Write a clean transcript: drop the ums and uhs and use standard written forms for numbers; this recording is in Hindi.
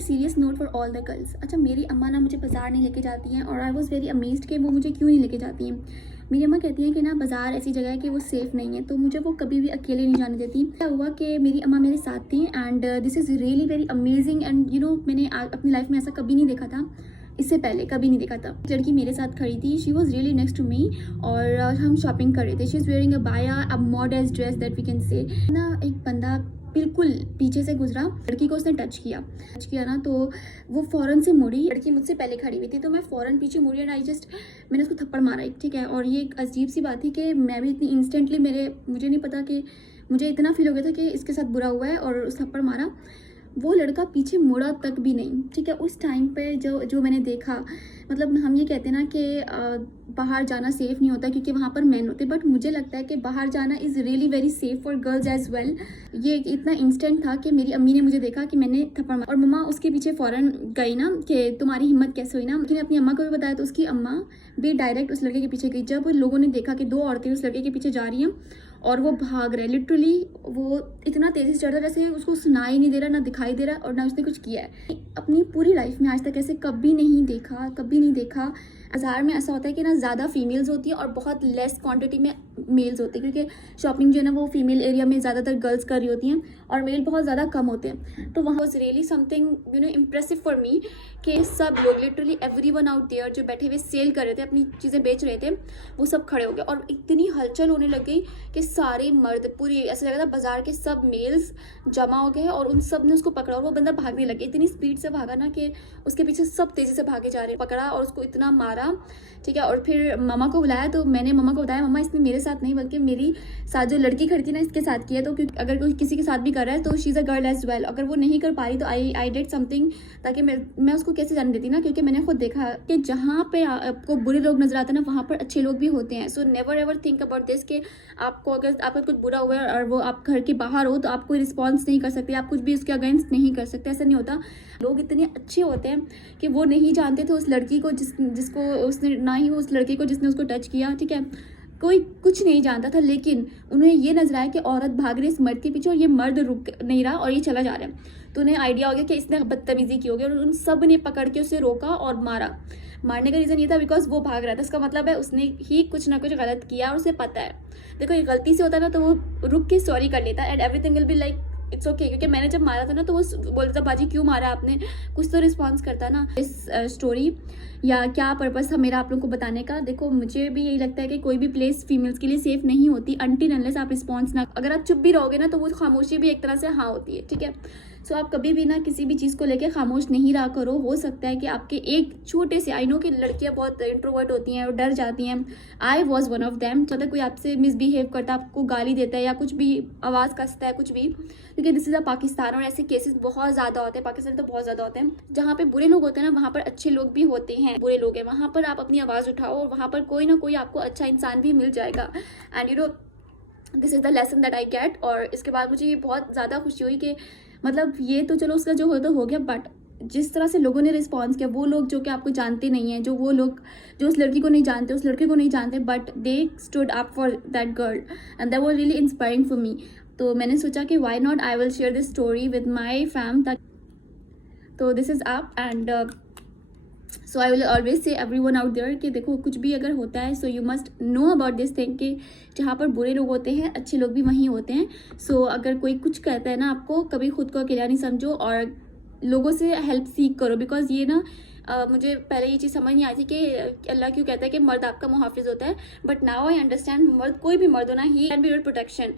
Very serious note for all the girls. अच्छा, मेरी अम्मा ना मुझे बाज़ार नहीं लेके जाती हैं और आई वॉज़ वेरी अमेज्ड कि वो मुझे क्यों नहीं लेके जाती हैं। मेरी अम्मा कहती हैं कि ना बाज़ार ऐसी जगह है कि वो सेफ़ नहीं है, तो मुझे वो कभी भी अकेले नहीं जाने देती। क्या हुआ कि मेरी अम्मा मेरे साथ थी and this is really very amazing and you know मैंने अपनी लाइफ में ऐसा कभी नहीं देखा था, इससे पहले कभी नहीं देखा था। लड़की मेरे साथ खड़ी थी, she was really next to me और हम शॉपिंग कर रहे थे। शी इज़ वेयरिंग अ बाया a modern dress that we can say ना। एक बंदा बिल्कुल पीछे से गुजरा, लड़की को उसने टच किया ना, तो वो फ़ौरन से मुड़ी। लड़की मुझसे पहले खड़ी हुई थी तो मैं फ़ौरन पीछे मुड़ी एंड मैंने उसको थप्पड़ मारा एक, ठीक है। और ये एक अजीब सी बात थी कि मैं भी इतनी इंस्टेंटली मुझे नहीं पता कि मुझे इतना फील हो गया था कि इसके साथ बुरा हुआ है और उस थप्पड़ मारा। वो लड़का पीछे मुड़ा तक भी नहीं, ठीक है। उस टाइम पे जो मैंने देखा, मतलब हम ये कहते हैं ना कि बाहर जाना सेफ़ नहीं होता क्योंकि वहाँ पर मैन होते, बट मुझे लगता है कि बाहर जाना is really very safe for girls as well. ये इतना इंस्टेंट था कि मेरी अम्मी ने मुझे देखा कि मैंने थप्पड़ मारा और मम्मा उसके पीछे फ़ौरन गई ना कि तुम्हारी हिम्मत कैसे हुई ना। लेकिन अपनी अम्मा को भी बताया तो उसकी अम्मा भी डायरेक्ट उस लड़के के पीछे गई। जब लोगों ने देखा कि 2 औरतें उस लड़के के पीछे जा रही हैं और वो भाग रहे, लिटरली वो इतना तेज़ी से चढ़ रहा जैसे उसको सुनाई नहीं दे रहा, ना दिखाई दे रहा और ना उसने कुछ किया है। अपनी पूरी लाइफ में आज तक ऐसे कभी नहीं देखा। बाज़ार में ऐसा होता है कि ना ज़्यादा फीमेल्स होती हैं और बहुत लेस क्वांटिटी में मेल्स होते हैं, क्योंकि शॉपिंग जो है ना वो फीमेल एरिया में ज़्यादातर गर्ल्स कर रही होती हैं और मेल बहुत ज़्यादा कम होते हैं। तो वहाँ was really something you know impressive for me कि सब लोग, लिटरली एवरीवन आउट देयर जो बैठे हुए सेल कर रहे थे, अपनी चीज़ें बेच रहे थे, वो सब खड़े हो गए और इतनी हलचल होने लग गई कि सारे मर्द, पूरी ऐसा लगा था बाजार के सब मेल्स जमा हो गए और उन सब ने उसको पकड़ा और वो बंदा भागने लगे। इतनी स्पीड से भागा ना कि उसके पीछे सब तेज़ी से भागे जा रहे हैं। पकड़ा और उसको इतना मारा, ठीक है। और फिर मम्मा को बुलाया तो मैंने मम्मा को बताया, मम्मा इसने मेरे साथ नहीं बल्कि मेरी साथ जो लड़की खड़ी थी ना इसके साथ किया। तो क्योंकि अगर कोई किसी के साथ भी कर रहा है तो she is a girl as well. अगर वो नहीं कर पा रही तो आई डिड समथिंग, ताकि मैं उसको कैसे जाने देती ना, क्योंकि मैंने खुद देखा कि जहाँ पे आपको बुरे लोग नजर आते हैं ना वहाँ पर अच्छे लोग भी होते हैं। So never ever think about this कि आपको अगर आपका कुछ बुरा हुआ है और वो आप घर के बाहर हो तो आप कोई रिस्पॉन्स नहीं कर सकते, आप कुछ भी उसके अगेंस्ट नहीं कर सकते। ऐसा नहीं होता। लोग इतने अच्छे होते हैं कि वो नहीं जानते थे उस लड़की को जिसको उसने, ना ही उस लड़के को जिसने उसको टच किया, ठीक है। कोई कुछ नहीं जानता था, लेकिन उन्हें ये नजर आया कि औरत भाग रही इस मर्द के पीछे और ये मर्द रुक नहीं रहा और ये चला जा रहा है। तो उन्हें आइडिया हो गया कि इसने बदतमीजी की होगी और उन सब ने पकड़ के उसे रोका और मारा। मारने का रीज़न ये था बिकॉज वो भाग रहा था। इसका मतलब है उसने ही कुछ ना कुछ गलत किया और उसे पता है। देखो, ये गलती से होता ना तो वो रुक के सॉरी कर लेता and everything will be like it's okay. क्योंकि मैंने जब मारा था ना तो वो बोलता था, बाजी क्यों मारा आपने, कुछ तो रिस्पॉन्स करता ना। इस स्टोरी या क्या पर्पस था मेरा आप लोगों को बताने का। देखो, मुझे भी यही लगता है कि कोई भी प्लेस फीमेल्स के लिए सेफ नहीं होती अनटिल अनलेस आप रिस्पॉन्स ना, अगर आप चुप भी रहोगे ना तो वो खामोशी भी एक तरह से हाँ होती है, ठीक है। सो आप कभी भी ना किसी भी चीज़ को लेके खामोश नहीं रहा करो। हो सकता है कि आपके एक छोटे से, आई नो कि लड़कियां बहुत इंट्रोवर्ट होती हैं और डर जाती हैं, I was one of them. मतलब कोई आपसे मिसबिहेव करता है, आपको गाली देता है या कुछ भी आवाज़ कसता है, कुछ भी, क्योंकि दिस इज़ अ पाकिस्तान और ऐसे केसेस बहुत ज़्यादा होते हैं। पाकिस्तान तो बहुत ज़्यादा होते हैं। जहाँ पे बुरे लोग होते हैं ना वहाँ पर अच्छे लोग भी होते हैं। बुरे लोग हैं वहाँ पर आप अपनी आवाज़ उठाओ और वहाँ पर कोई ना कोई आपको अच्छा इंसान भी मिल जाएगा। And you know this is the lesson that I get. और इसके बाद मुझे ये बहुत ज़्यादा खुशी हुई कि मतलब ये तो चलो उसका जो हो तो हो गया, बट जिस तरह से लोगों ने रिस्पॉन्स किया, वो लोग जो कि आपको जानते नहीं हैं, जो वो लोग जो उस लड़की को नहीं जानते, उस लड़के को नहीं जानते, but they stood up for that girl and that was really inspiring for me. तो मैंने सोचा कि why not I will share this story with my fam. तो this is up and so I will always say everyone out there कि देखो कुछ भी अगर होता है so you must know about this thing कि जहाँ पर बुरे लोग होते हैं अच्छे लोग भी वहीं होते हैं। सो अगर कोई कुछ कहता है ना आपको, कभी खुद को अकेला नहीं समझो और लोगों से हेल्प सीख करो। बिकॉज ये ना मुझे पहले ये चीज़ समझ नहीं आई थी कि अल्लाह क्यों कहता है कि मर्द आपका मुहाफिज होता है, बट नाउ आई अंडरस्टैंड मर्द, कोई भी मर्द हो ना, he can be your protection.